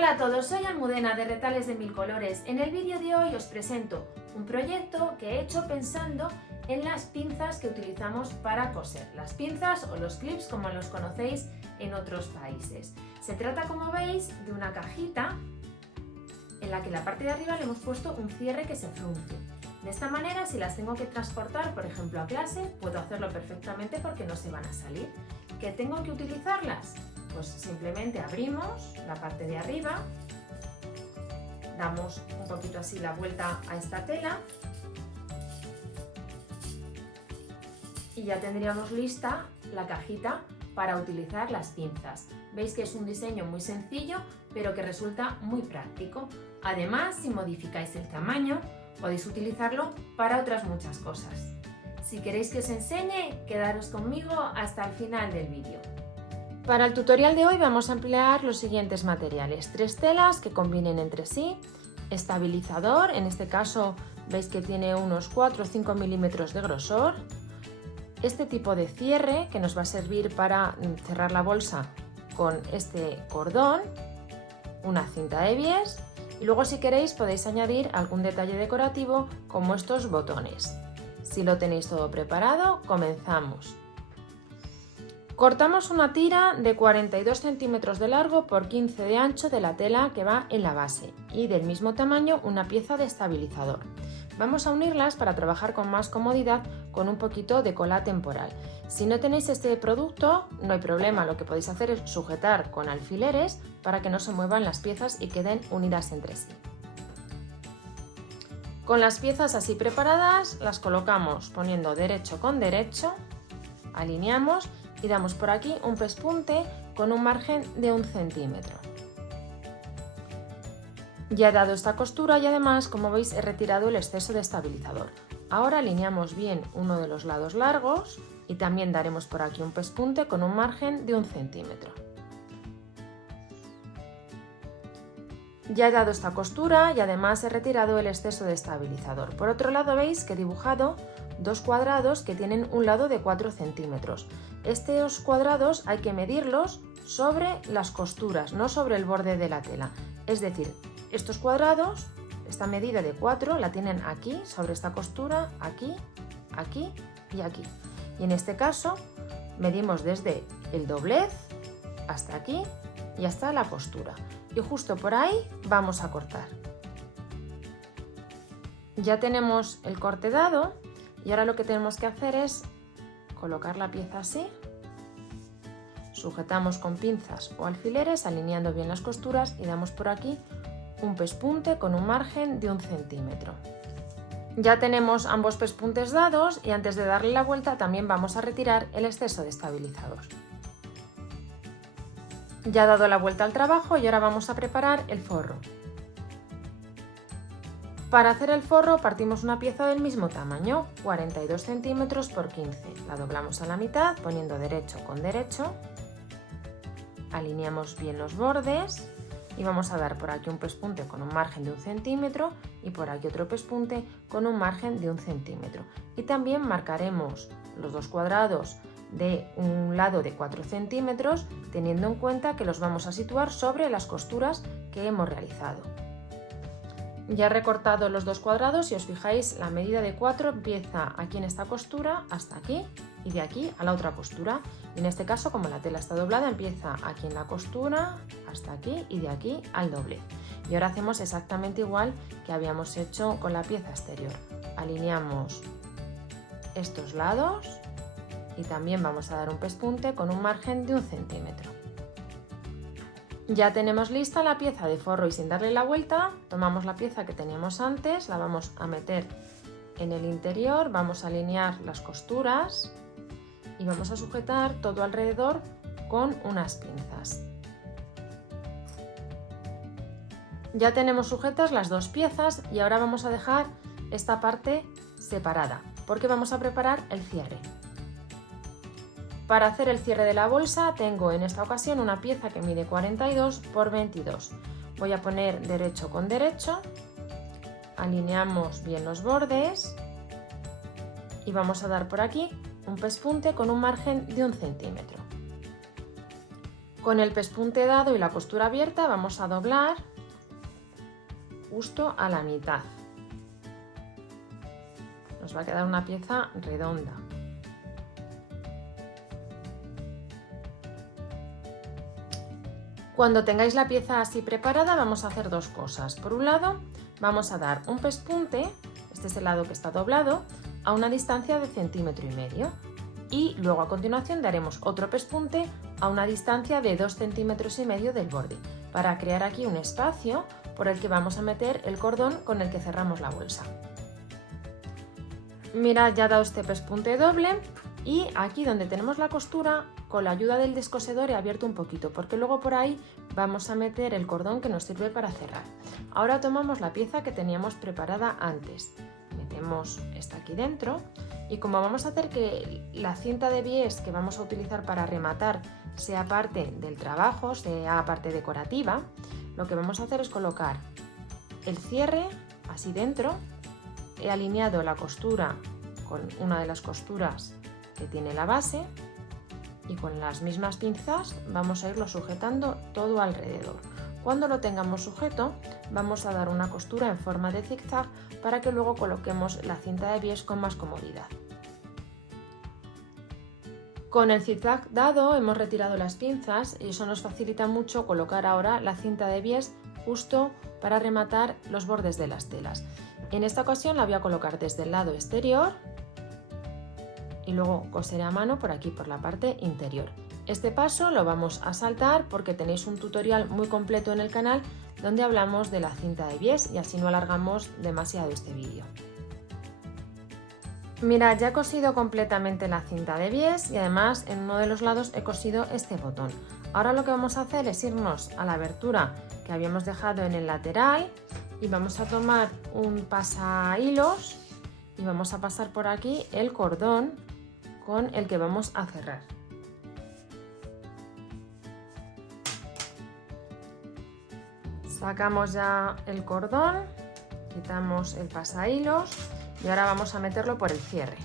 Hola a todos, soy Almudena de Retales de Mil Colores. En el vídeo de hoy os presento un proyecto que he hecho pensando en las pinzas que utilizamos para coser, las pinzas o los clips como los conocéis en otros países. Se trata, como veis, de una cajita en la que en la parte de arriba le hemos puesto un cierre que se frunce. De esta manera, si las tengo que transportar, por ejemplo, a clase, puedo hacerlo perfectamente porque no se van a salir. ¿Qué tengo que utilizarlas? Pues simplemente abrimos la parte de arriba, damos un poquito así la vuelta a esta tela y ya tendríamos lista la cajita para utilizar las pinzas. Veis que es un diseño muy sencillo, pero que resulta muy práctico. Además, si modificáis el tamaño, podéis utilizarlo para otras muchas cosas. Si queréis que os enseñe, quedaros conmigo hasta el final del vídeo. Para el tutorial de hoy vamos a emplear los siguientes materiales: 3 telas que combinen entre sí, estabilizador, en este caso veis que tiene unos 4 o 5 milímetros de grosor, este tipo de cierre que nos va a servir para cerrar la bolsa con este cordón, una cinta de bies y luego, si queréis, podéis añadir algún detalle decorativo como estos botones. Si lo tenéis todo preparado, comenzamos. Cortamos una tira de 42 centímetros de largo por 15 de ancho de la tela que va en la base y del mismo tamaño una pieza de estabilizador. Vamos a unirlas para trabajar con más comodidad con un poquito de cola temporal. Si no tenéis este producto, no hay problema, lo que podéis hacer es sujetar con alfileres para que no se muevan las piezas y queden unidas entre sí. Con las piezas así preparadas, las colocamos poniendo derecho con derecho, alineamos y damos por aquí un pespunte con un margen de 1 centímetro. Ya he dado esta costura y además, como veis, he retirado el exceso de estabilizador. Ahora alineamos bien uno de los lados largos y también daremos por aquí un pespunte con un margen de 1 centímetro. Ya he dado esta costura y además he retirado el exceso de estabilizador. Por otro lado, veis que he dibujado 2 cuadrados que tienen un lado de 4 centímetros. Estos cuadrados hay que medirlos sobre las costuras, no sobre el borde de la tela. Es decir, estos cuadrados, esta medida de 4 la tienen aquí, sobre esta costura, aquí, aquí y aquí. Y en este caso medimos desde el doblez hasta aquí y hasta la costura. Y justo por ahí vamos a cortar. Ya tenemos el corte dado y ahora lo que tenemos que hacer es colocar la pieza así. Sujetamos con pinzas o alfileres alineando bien las costuras y damos por aquí un pespunte con un margen de 1 centímetro. Ya tenemos ambos pespuntes dados y antes de darle la vuelta también vamos a retirar el exceso de estabilizador. Ya he dado la vuelta al trabajo y ahora vamos a preparar el forro. Para hacer el forro partimos una pieza del mismo tamaño, 42 centímetros por 15. La doblamos a la mitad poniendo derecho con derecho. Alineamos bien los bordes y vamos a dar por aquí un pespunte con un margen de 1 centímetro y por aquí otro pespunte con un margen de 1 centímetro. Y también marcaremos los 2 cuadrados de un lado de 4 centímetros teniendo en cuenta que los vamos a situar sobre las costuras que hemos realizado. Ya he recortado los 2 cuadrados y si os fijáis, la medida de 4 empieza aquí en esta costura hasta aquí y de aquí a la otra costura. Y en este caso, como la tela está doblada, empieza aquí en la costura hasta aquí y de aquí al doblez. Y ahora hacemos exactamente igual que habíamos hecho con la pieza exterior. Alineamos estos lados y también vamos a dar un pespunte con un margen de 1 centímetro. Ya tenemos lista la pieza de forro y sin darle la vuelta, tomamos la pieza que teníamos antes, la vamos a meter en el interior, vamos a alinear las costuras y vamos a sujetar todo alrededor con unas pinzas. Ya tenemos sujetas las 2 piezas y ahora vamos a dejar esta parte separada porque vamos a preparar el cierre. Para hacer el cierre de la bolsa tengo en esta ocasión una pieza que mide 42 por 22. Voy a poner derecho con derecho, alineamos bien los bordes y vamos a dar por aquí un pespunte con un margen de 1 centímetro. Con el pespunte dado y la costura abierta vamos a doblar justo a la mitad. Nos va a quedar una pieza redonda. Cuando tengáis la pieza así preparada vamos a hacer dos cosas. Por un lado vamos a dar un pespunte, este es el lado que está doblado, a una distancia de 1,5 cm y luego a continuación daremos otro pespunte a una distancia de 2,5 cm del borde para crear aquí un espacio por el que vamos a meter el cordón con el que cerramos la bolsa. Mirad, ya he dado este pespunte doble y aquí donde tenemos la costura, con la ayuda del descosedor he abierto un poquito porque luego por ahí vamos a meter el cordón que nos sirve para cerrar. Ahora tomamos la pieza que teníamos preparada antes, metemos esta aquí dentro y como vamos a hacer que la cinta de bies que vamos a utilizar para rematar sea parte del trabajo, sea parte decorativa, lo que vamos a hacer es colocar el cierre así dentro. He alineado la costura con una de las costuras que tiene la base y con las mismas pinzas vamos a irlo sujetando todo alrededor. Cuando lo tengamos sujeto vamos a dar una costura en forma de zigzag para que luego coloquemos la cinta de bies con más comodidad. Con el zigzag dado hemos retirado las pinzas y eso nos facilita mucho colocar ahora la cinta de bies justo para rematar los bordes de las telas. En esta ocasión la voy a colocar desde el lado exterior y luego coseré a mano por aquí por la parte interior. Este paso lo vamos a saltar porque tenéis un tutorial muy completo en el canal donde hablamos de la cinta de bies y así no alargamos demasiado este vídeo. Mirad, ya he cosido completamente la cinta de bies y además en uno de los lados he cosido este botón. Ahora lo que vamos a hacer es irnos a la abertura que habíamos dejado en el lateral y vamos a tomar un pasahilos y vamos a pasar por aquí el cordón con el que vamos a cerrar. Sacamos ya el cordón, quitamos el pasahilos y ahora vamos a meterlo por el cierre.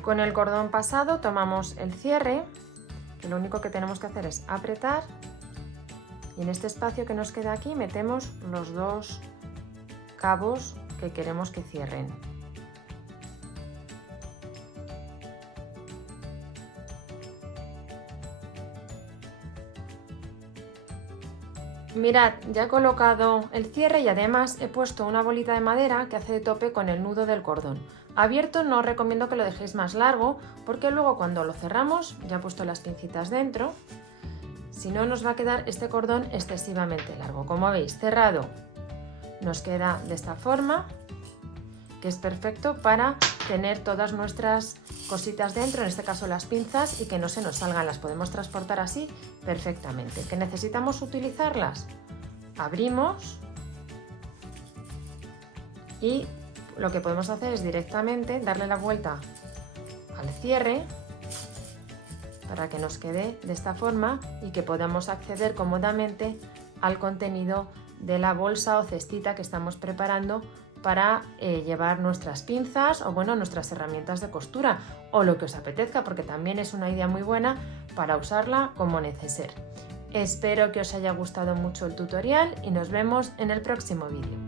Con el cordón pasado tomamos el cierre, que lo único que tenemos que hacer es apretar y en este espacio que nos queda aquí metemos los dos cabos que queremos que cierren. Mirad, ya he colocado el cierre y además he puesto una bolita de madera que hace de tope con el nudo del cordón. Abierto no os recomiendo que lo dejéis más largo porque luego cuando lo cerramos, ya he puesto las pincitas dentro, si no nos va a quedar este cordón excesivamente largo. Como veis, cerrado nos queda de esta forma, que es perfecto para tener todas nuestras cositas dentro, en este caso las pinzas, y que no se nos salgan, las podemos transportar así perfectamente. ¿Que necesitamos utilizarlas? Abrimos y lo que podemos hacer es directamente darle la vuelta al cierre para que nos quede de esta forma y que podamos acceder cómodamente al contenido de la bolsa o cestita que estamos preparando para llevar nuestras pinzas o bueno, nuestras herramientas de costura o lo que os apetezca, porque también es una idea muy buena para usarla como neceser. Espero que os haya gustado mucho el tutorial y nos vemos en el próximo vídeo.